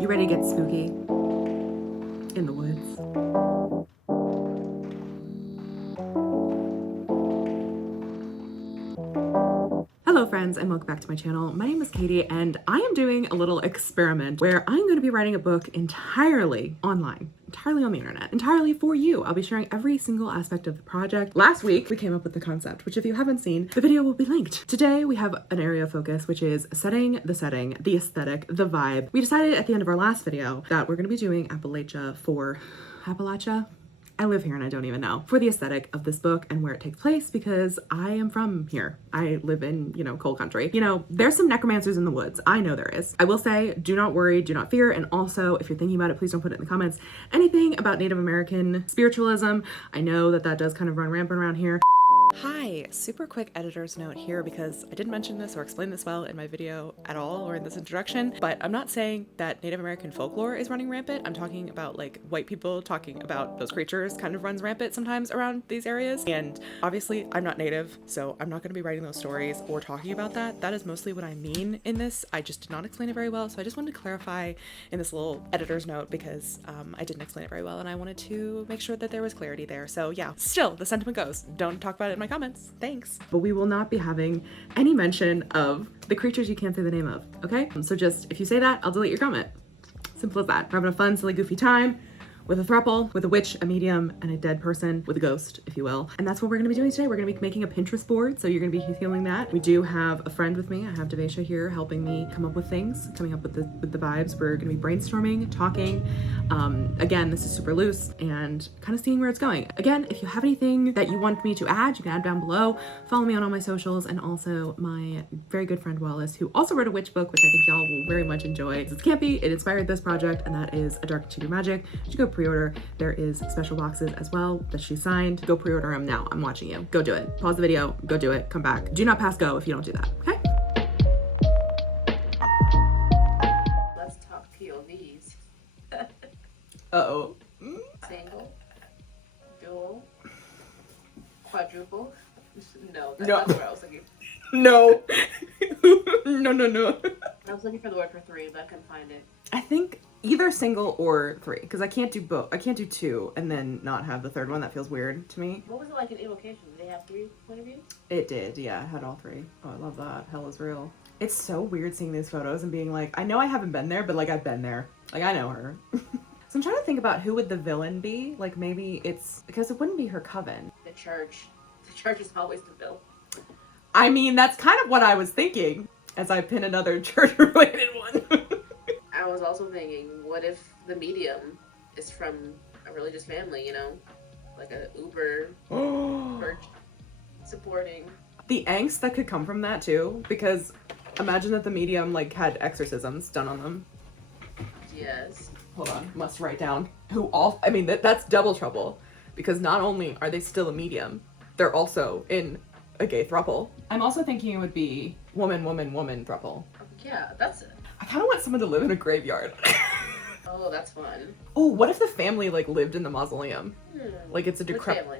You ready to get spooky? In the woods. Hello friends and welcome back to my channel. My name is Katie and I am doing a little experiment where I'm going to be writing a book entirely online. Entirely on the internet, entirely for you. I'll be sharing every single aspect of the project. Last week, we came up with the concept, which if you haven't seen, the video will be linked. Today, we have an area of focus, which is setting, the aesthetic, the vibe. We decided at the end of our last video that we're gonna be doing Appalachia for Appalachia? I live here and I don't even know. For the aesthetic of this book and where it takes place, because I am from here. I live in, coal country. There's some necromancers in the woods. I know there is. I will say, do not worry, do not fear. And also, if you're thinking about it, please don't put it in the comments. Anything about Native American spiritualism, I know that that does kind of run rampant around here. Hi, super quick editor's note here because I didn't mention this or explain this well in my video at all or in this introduction, but I'm not saying that Native American folklore is running rampant. I'm talking about like white people talking about those creatures kind of runs rampant sometimes around these areas. And obviously I'm not Native, so I'm not going to be writing those stories or talking about that. That is mostly what I mean in this. I just did not explain it very well, so I just wanted to clarify in this little editor's note because I didn't explain it very well and I wanted to make sure that there was clarity there. So yeah, still the sentiment goes, don't talk about it in my comments. Thanks. But we will not be having any mention of the creatures you can't say the name of, okay? So just, if you say that, I'll delete your comment. Simple as that. We're having a fun, silly, goofy time with a throuple, with a witch, a medium, and a dead person, with a ghost, if you will. And that's what we're gonna be doing today. We're gonna be making a Pinterest board, so you're gonna be feeling that. We do have a friend with me. I have Devesha here helping me come up with things, coming up with the vibes. We're gonna be brainstorming, talking. Again, this is super loose and kind of seeing where it's going. Again, if you have anything that you want me to add, you can add down below. Follow me on all my socials, and also my very good friend Wallis, who also wrote a witch book, which I think y'all will very much enjoy. It's campy, it inspired this project, and that is A Dark Cheater Magic. You should go pre-order. There is special boxes as well that she signed. Go pre-order them now. I'm watching you. Go do it. Pause the video, go do it, come back. Do not pass go if you don't do that, okay? Let's talk POVs. Uh-oh. Single, dual, quadruple. No, that's No. not what I was looking for. No. No. I was looking for the word for three, but I couldn't find it. I think either single or three, because I can't do both. I can't do two and then not have the third one. That feels weird to me. What was it like in Evocation? Did they have 3 point of views? It did, yeah. I had all three. Oh, I love that. Hell is real. It's so weird seeing these photos and being like, I know I haven't been there, but like I've been there. Like I know her. So I'm trying to think about who would the villain be. Like maybe it's, because it wouldn't be her coven. The church. The church is always the villain. I mean, that's kind of what I was thinking as I pin another church-related one. I was also thinking, what if the medium is from a religious family, like a Uber church supporting. The angst that could come from that too, because imagine that the medium like had exorcisms done on them. Yes. Hold on, must write down who all, I mean, that's double trouble, because not only are they still a medium, they're also in a gay throuple. I'm also thinking it would be woman throuple. Yeah, that's it. I kind of want someone to live in a graveyard. Oh, that's fun. Oh, what if the family like lived in the mausoleum? Like it's a Which family?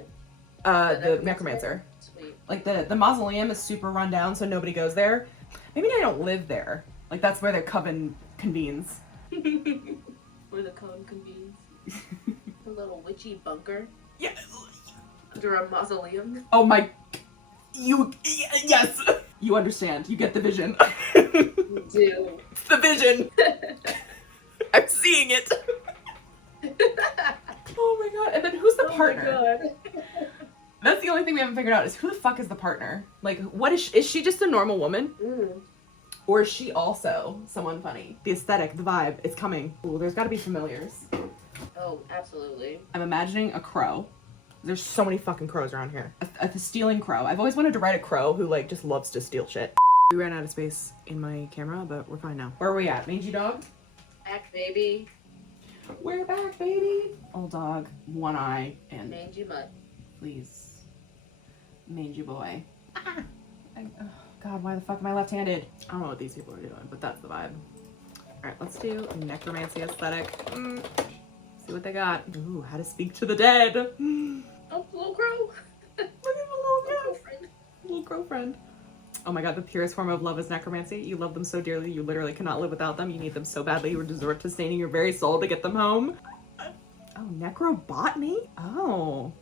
The necromancer. Sweet. Like the mausoleum is super run down, so nobody goes there. Maybe they don't live there. Like that's where their coven convenes. Where the coven convenes. A little witchy bunker Yeah. under a mausoleum. Oh my. Yes. You understand. You get the vision. You do. It's the vision. I'm seeing it. Oh my god. And then who's the partner? Oh my god. That's the only thing we haven't figured out is who the fuck is the partner? Like, what is she just a normal woman? Or is she also someone funny? The aesthetic, the vibe, it's coming. Ooh, there's gotta be familiars. Oh, absolutely. I'm imagining a crow. There's so many fucking crows around here. A stealing crow. I've always wanted to write a crow who like just loves to steal shit. We ran out of space in my camera, but we're fine now. Where are we at? Mangy dog? Back, baby. We're back, baby. Old dog, one eye, and Mangy mutt. please, mangy boy. Ah! Oh, God, why the fuck am I left-handed? I don't know what these people are doing, but that's the vibe. All right, let's do necromancy aesthetic. See what they got. Ooh, how to speak to the dead. Oh, little crow. Look at the little Little friend. little crow friend. Oh my god, the purest form of love is necromancy. You love them so dearly, you literally cannot live without them. You need them so badly, you resort to staining your very soul to get them home. Oh, necrobotany? Oh.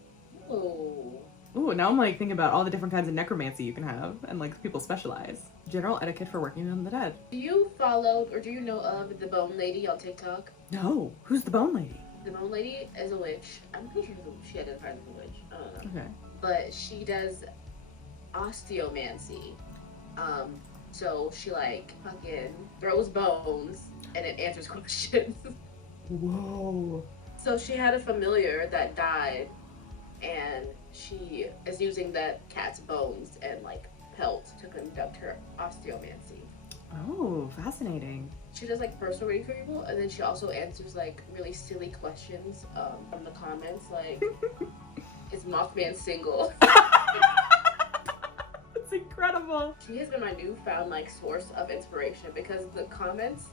Ooh. Ooh, now I'm like thinking about all the different kinds of necromancy you can have and like people specialize. General etiquette for working on the dead. Do you follow or do you know of the Bone Lady on TikTok? No. Who's the Bone Lady? The Bone Lady is a witch. I'm pretty sure she identifies as a witch. I don't know. Okay. But she does osteomancy. So she like fucking throws bones and it answers questions. Whoa. So she had a familiar that died and she is using that cat's bones and like pelt to conduct her osteomancy. Oh, fascinating. She does like personal reading for people, and then she also answers like really silly questions from the comments, like, "Is Mothman single?" That's incredible. She has been my newfound like source of inspiration because the comments,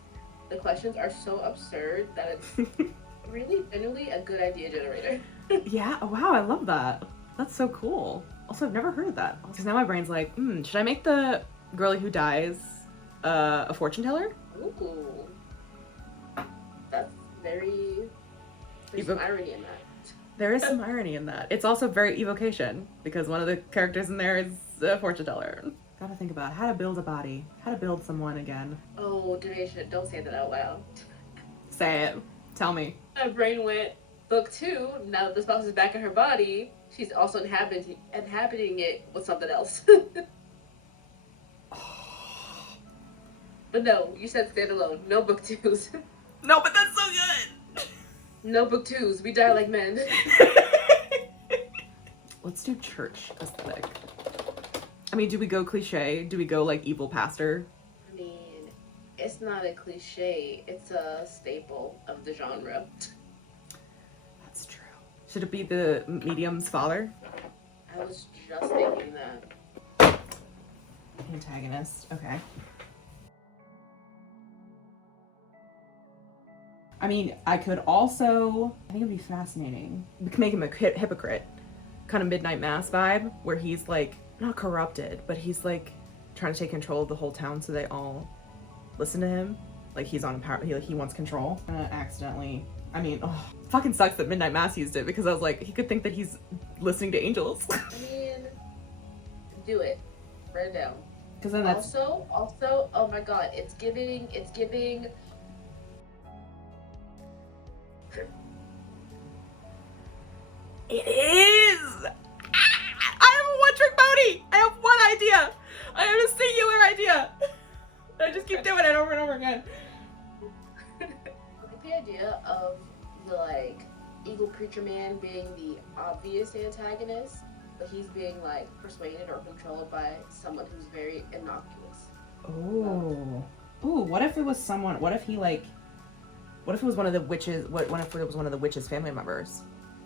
the questions are so absurd that it's really genuinely a good idea generator. Yeah, oh, wow, I love that. That's so cool. Also, I've never heard of that. Because now my brain's like, should I make the girlie who dies a fortune teller? Ooh. That's there's some irony in that. There is some irony in that. It's also very evocation, because one of the characters in there is a fortune teller. Gotta think about how to build a body, how to build someone again. Oh, Denisha, don't say that out loud. Say it. Tell me. My brain went, book 2, now that the spouse is back in her body, she's also inhabiting it with something else. But no, you said standalone. No book 2s. No, but that's so good! No book 2s. We die like men. Let's do church aesthetic. I mean, do we go cliche? Do we go like evil pastor? I mean, it's not a cliche. It's a staple of the genre. That's true. Should it be the medium's father? I was just thinking that. Antagonist, okay. I mean, I could also, I think it'd be fascinating. We could make him a hypocrite, kind of Midnight Mass vibe, where he's like, not corrupted, but he's like trying to take control of the whole town so they all listen to him. Like he's on power, he wants control. Accidentally, I mean, fucking sucks that Midnight Mass used it because I was like, he could think that he's listening to angels. I mean, do it. Write it down. Because then that's Also, oh my god, it's giving. It is! I have a one-trick pony! I have one idea! I have a singular idea! I just keep doing it over and over again. I like the idea of the like evil preacher man being the obvious antagonist, but he's being like persuaded or controlled by someone who's very innocuous. Oh. Ooh, what if it was someone, what if it was one of the witches, what if it was one of the witches' family members?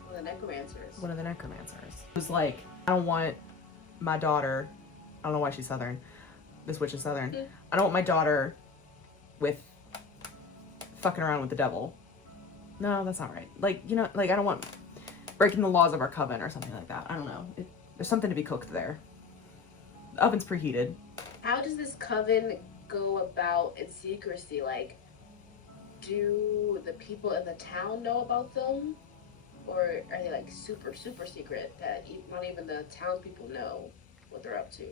One of the necromancers. One of the necromancers. It was like, I don't want my daughter, I don't know why she's Southern, this witch is Southern, Mm-hmm. I don't want my daughter with fucking around with the devil. No, that's not right. Like, you know, like I don't want breaking the laws of our coven or something like that. I don't know. There's something to be cooked there. The oven's preheated. How does this coven go about its secrecy? Like, do the people in the town know about them? Or are they like super, super secret that not even the townspeople know what they're up to?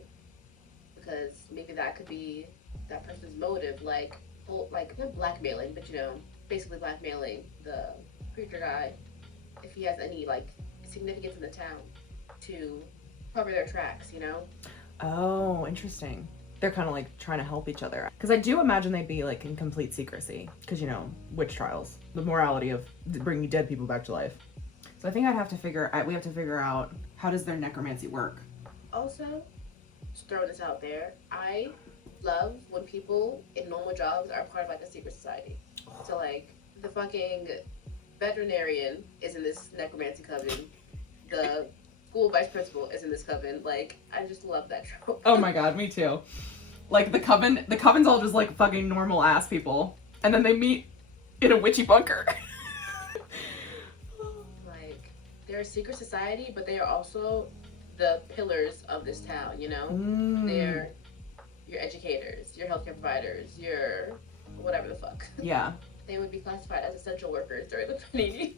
Because maybe that could be that person's motive, like not blackmailing, but you know, basically blackmailing the preacher guy if he has any like significance in the town to cover their tracks, you know? Oh, interesting. They're kind of like trying to help each other. Because I do imagine they'd be like in complete secrecy. Because, you know, witch trials. The morality of bringing dead people back to life. So I think we have to figure out how does their necromancy work. Also, just throw this out there, I love when people in normal jobs are part of like a secret society. So like the fucking veterinarian is in this necromancy coven. The school vice principal is in this coven. Like, I just love that trope. Oh my god, me too. Like the coven's all just like fucking normal ass people. And then they meet in a witchy bunker. Like, they're a secret society, but they are also the pillars of this town, you know? your educators, your healthcare providers, your whatever the fuck. Yeah. They would be classified as essential workers during the panini.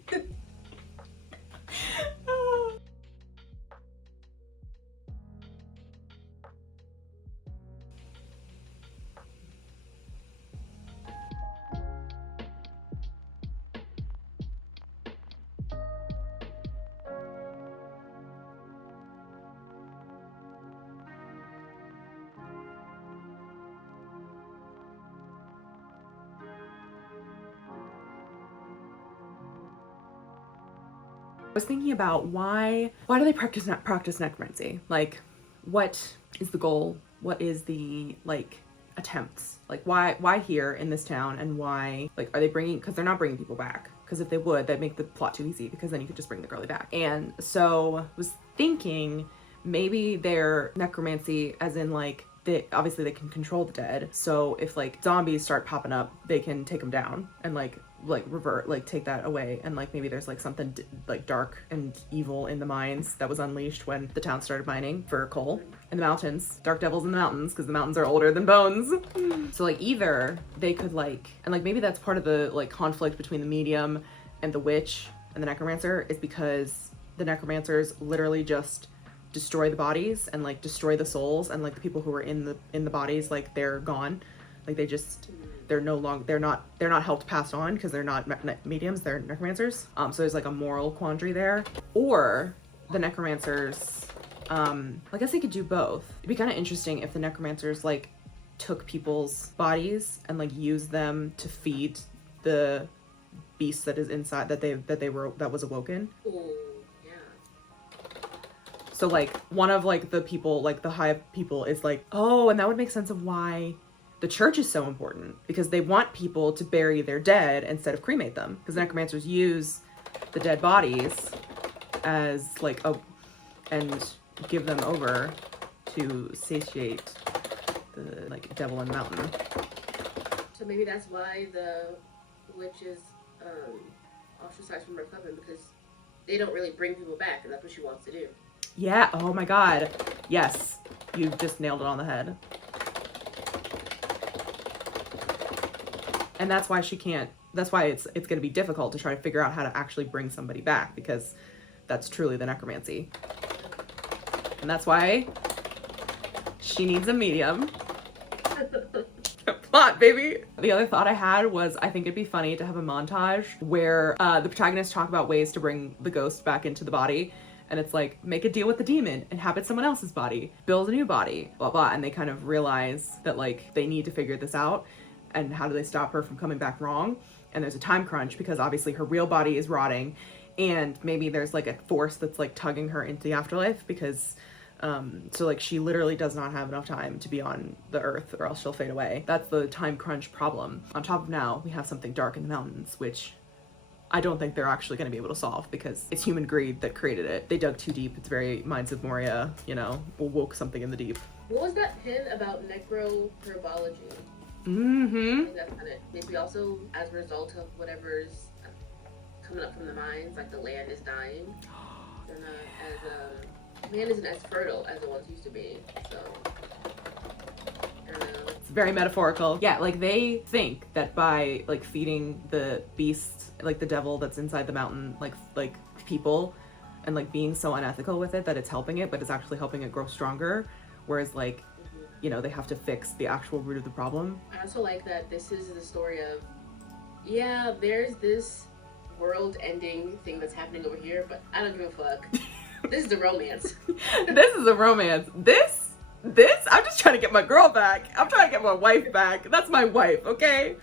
I was thinking about why do they practice necromancy? Like, what is the goal? What is the, like, attempts? Like, why here in this town, and why, like, are they bringing, because they're not bringing people back, because if they would, that'd make the plot too easy, because then you could just bring the girlie back. And so I was thinking maybe their necromancy, as in, like, obviously they can control the dead, so if, like, zombies start popping up, they can take them down and, like revert, like, take that away, and, like, maybe there's, like, something like dark and evil in the mines that was unleashed when the town started mining for coal in the mountains. Dark devils in the mountains, because the mountains are older than bones. So, like, either they could, like, and, like, maybe that's part of the, like, conflict between the medium and the witch and the necromancer, is because the necromancers literally just destroy the bodies and, like, destroy the souls, and, like, the people who are in the bodies, like, they're gone. Like, they're no longer, they're not helped pass on, because they're not mediums, they're necromancers. So there's, like, a moral quandary there. Or the necromancers, I guess they could do both. It'd be kind of interesting if the necromancers, like, took people's bodies and, like, used them to feed the beast that is inside, that was awoken. Ooh, yeah. So, like, one of, like, the people, like, the high people is like, oh, and that would make sense of why the church is so important, because they want people to bury their dead instead of cremate them, because necromancers use the dead bodies as, like, and give them over to satiate the, like, devil in the mountain. So maybe that's why the witch is ostracized from her coven, because they don't really bring people back, and that's what she wants to do. Yeah, oh my god. Yes, you just nailed it on the head. And that's why she can't, that's why it's going to be difficult to try to figure out how to actually bring somebody back, because that's truly the necromancy. And that's why she needs a medium. Plot, baby. The other thought I had was, I think it'd be funny to have a montage where the protagonists talk about ways to bring the ghost back into the body. And it's like, make a deal with the demon, inhabit someone else's body, build a new body, blah, blah. And they kind of realize that, like, they need to figure this out. And how do they stop her from coming back wrong? And there's a time crunch, because obviously her real body is rotting, and maybe there's, like, a force that's, like, tugging her into the afterlife, because so, like, she literally does not have enough time to be on the earth, or else she'll fade away. That's the time crunch problem. On top of now, we have something dark in the mountains, which I don't think they're actually going to be able to solve, because it's human greed that created it. They dug too deep. It's very Minds of Moria, you know, woke something in the deep. What was that hint about necroherbology? Mm-hmm. I think that's kind of maybe also as a result of whatever's coming up from the mines, like the land is dying. They're not as man isn't as fertile as it once used to be. So I don't know. It's very metaphorical. Yeah, like, they think that by, like, feeding the beast, like the devil that's inside the mountain, like people, and, like, being so unethical with it, that it's helping it, but it's actually helping it grow stronger. Whereas, like, you know, they have to fix the actual root of the problem. I also like that this is the story of, yeah, there's this world-ending thing that's happening over here, but I don't give a fuck. This is a romance. This is a romance. This, I'm just trying to get my girl back. I'm trying to get my wife back. That's my wife, okay?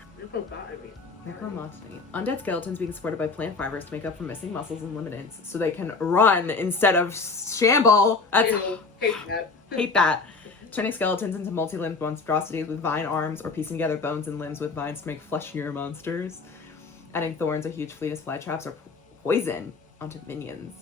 Necromancy. Undead skeletons being supported by plant fibers to make up for missing muscles and limitants, so they can run instead of shamble. That's hate that. Hate that. Turning skeletons into multi-limbed monstrosities with vine arms, or piecing together bones and limbs with vines to make fleshier monsters. Adding thorns or huge fleetus flytraps or poison onto minions.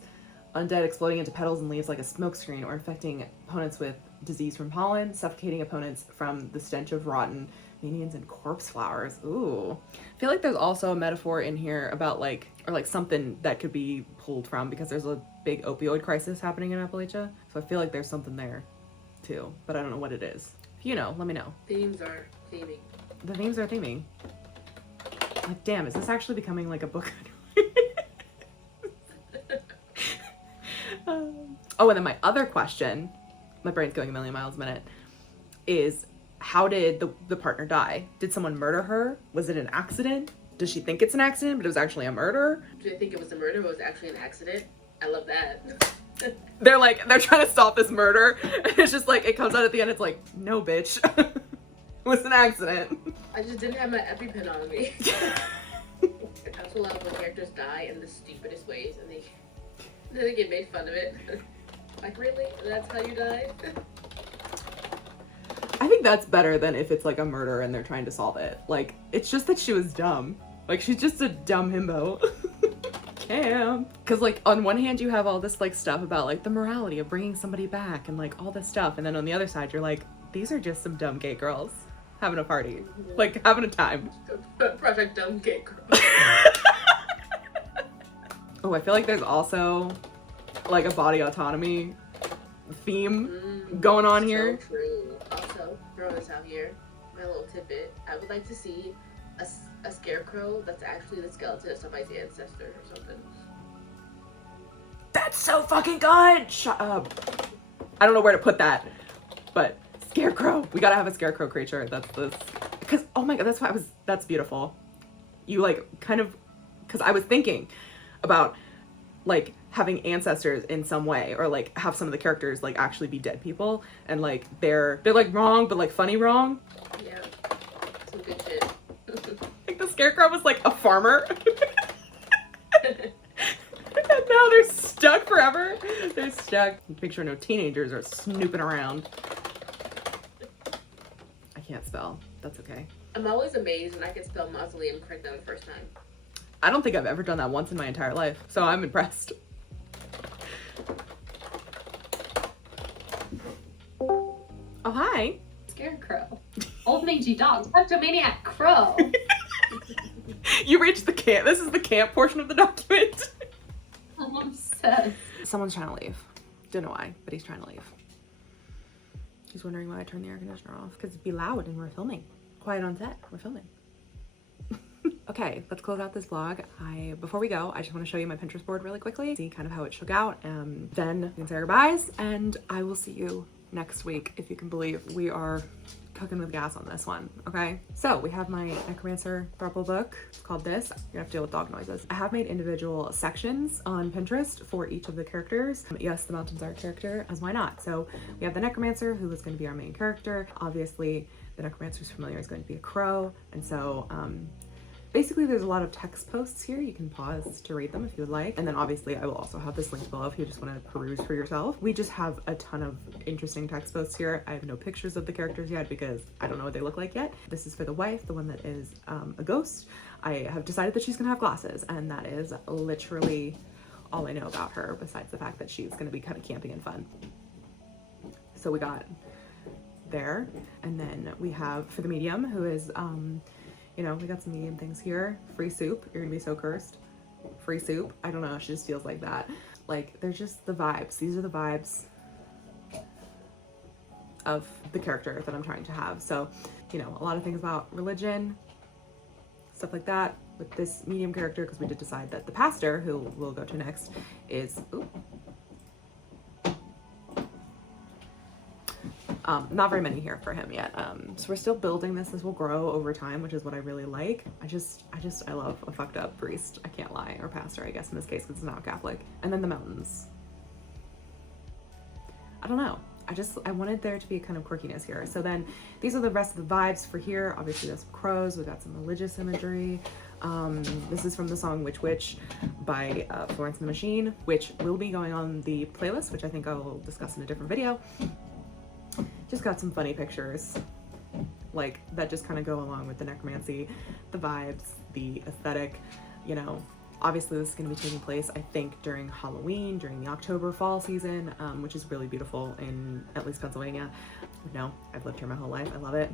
Undead exploding into petals and leaves like a smokescreen, or infecting opponents with disease from pollen, suffocating opponents from the stench of rotten minions and corpse flowers. Ooh. I feel like there's also a metaphor in here about, like, or like something that could be pulled from, because there's a big opioid crisis happening in Appalachia. So I feel like there's something there too, but I don't know what it is. If you know, let me know. Themes are theming. The themes are theming. Like, damn, is this actually becoming like a book? Oh, and then my other question, my brain's going a million miles a minute, is how did the partner die? Did someone murder her? Was it an accident? Does she think it's an accident, but it was actually a murder? Do they think it was a murder, but it was actually an accident? I love that. They're trying to stop this murder, and it's just like, it comes out at the end, it's like, no, bitch. It was an accident. I just didn't have my EpiPen on me. I also love when characters die in the stupidest ways, and then they get made fun of it. Like, really? That's how you died? I think that's better than if it's like a murder and they're trying to solve it. Like, it's just that she was dumb. Like, she's just a dumb himbo. Damn. Because, like, on one hand, you have all this, like, stuff about, like, the morality of bringing somebody back and, like, all this stuff. And then on the other side, you're like, these are just some dumb gay girls having a party. Like, having a time. Project Dumb Gay Girl. Oh, I feel like there's also, like, a body autonomy theme going on here. So true. Also, throw this out here, my little tidbit. I would like to see a scarecrow that's actually the skeleton of somebody's ancestor or something. That's so fucking good! Shut up. I don't know where to put that, but scarecrow. We gotta have a scarecrow creature. That's this. Because, oh my god, that's beautiful. You, like, kind of, because I was thinking about, like, having ancestors in some way, or like have some of the characters like actually be dead people, and like they're like wrong, but like funny wrong. Yeah, some good shit. Like the scarecrow was like a farmer. And now they're stuck forever. They're stuck. Make sure no teenagers are snooping around. I can't spell. That's okay. I'm always amazed when I can spell mausoleum correctly the first time. I don't think I've ever done that once in my entire life, so I'm impressed. Oh, hi. Scarecrow. Old mangy dog. Kleptomaniac crow. You reached the camp. This is the camp portion of the document. I'm obsessed. Someone's trying to leave. Don't know why, but he's trying to leave. He's wondering why I turned the air conditioner off. Because it'd be loud and we're filming. Quiet on set. We're filming. Okay, let's close out this vlog. Before we go, I just want to show you my Pinterest board really quickly. See kind of how it shook out. Then we can say our goodbyes, and I will see you next week. If you can believe we are cooking with gas on this one, okay? So we have my Necromancer Thruple book. It's called This. You're gonna have to deal with dog noises. I have made individual sections on Pinterest for each of the characters. Yes, the Mountains are a character, as why not? So we have the Necromancer, who is going to be our main character. Obviously, the Necromancer's familiar is going to be a crow, and so basically, there's a lot of text posts here. You can pause to read them if you would like. And then obviously I will also have this link below if you just want to peruse for yourself. We just have a ton of interesting text posts here. I have no pictures of the characters yet because I don't know what they look like yet. This is for the wife, the one that is a ghost. I have decided that she's gonna have glasses, and that is literally all I know about her besides the fact that she's gonna be kind of camping and fun. So we got there. And then we have for the medium, who is you know, we got some medium things here. Free soup. You're gonna be so cursed. Free soup. I don't know. She just feels like that. Like, there's just the vibes. These are the vibes of the character that I'm trying to have. So, you know, a lot of things about religion, stuff like that. With this medium character, because we did decide that the pastor, who we'll go to next, is... Ooh, not very many here for him yet. So we're still building this. This will grow over time, which is what I really like. I love a fucked up priest. I can't lie. Or pastor, I guess, in this case, because it's not Catholic. And then the mountains. I don't know. I wanted there to be a kind of quirkiness here. So then these are the rest of the vibes for here. Obviously there's some crows. We've got some religious imagery. This is from the song Witch Witch by Florence and the Machine, which will be going on the playlist, which I think I'll discuss in a different video. Just got some funny pictures, like, that just kind of go along with the necromancy, the vibes, the aesthetic, you know. Obviously this is going to be taking place, I think, during Halloween, during the October fall season, which is really beautiful in at least Pennsylvania. No, I've lived here my whole life. I love it.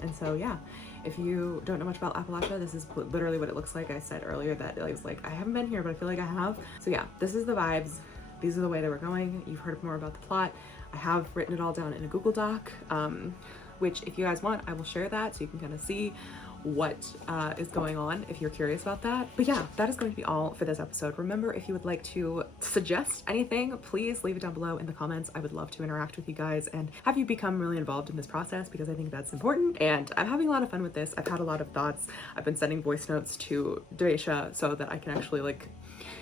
And so, yeah, if you don't know much about Appalachia, this is literally what it looks like. I said earlier that I was like, I haven't been here, but I feel like I have. So yeah, this is the vibes. These are the way that we're going. You've heard more about the plot. I have written it all down in a Google Doc. which if you guys want, I will share that so you can kind of see what is going on if you're curious about that. But yeah, that is going to be all for this episode. Remember, if you would like to suggest anything, please leave it down below in the comments. I would love to interact with you guys and have you become really involved in this process, because I think that's important. And I'm having a lot of fun with this. I've had a lot of thoughts. I've been sending voice notes to Deisha so that I can actually like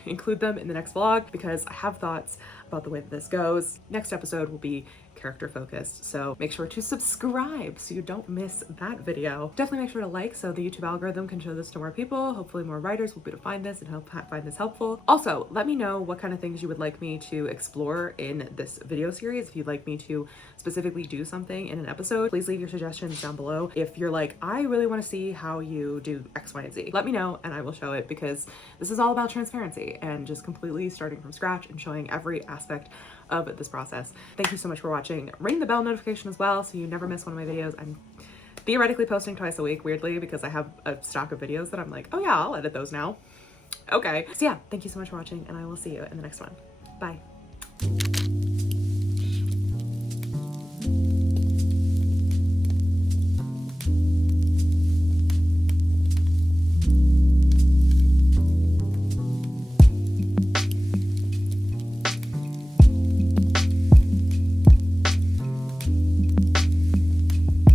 include them in the next vlog, because I have thoughts about the way that this goes. Next episode will be character focused, so make sure to subscribe so you don't miss that video. Definitely make sure to like so the YouTube algorithm can show this to more people. Hopefully more writers will be able to find this and help find this helpful. Also, let me know what kind of things you would like me to explore in this video series. If you'd like me to specifically do something in an episode, please leave your suggestions down below. If you're like, I really want to see how you do X, Y, and Z, let me know and I will show it, because this is all about transparency and just completely starting from scratch and showing every aspect of this process. Thank you so much for watching. Ring the bell notification as well so you never miss one of my videos. I'm theoretically posting twice a week, weirdly, because I have a stock of videos that I'm like, oh yeah, I'll edit those now. Okay. So yeah, thank you so much for watching and I will see you in the next one. Bye.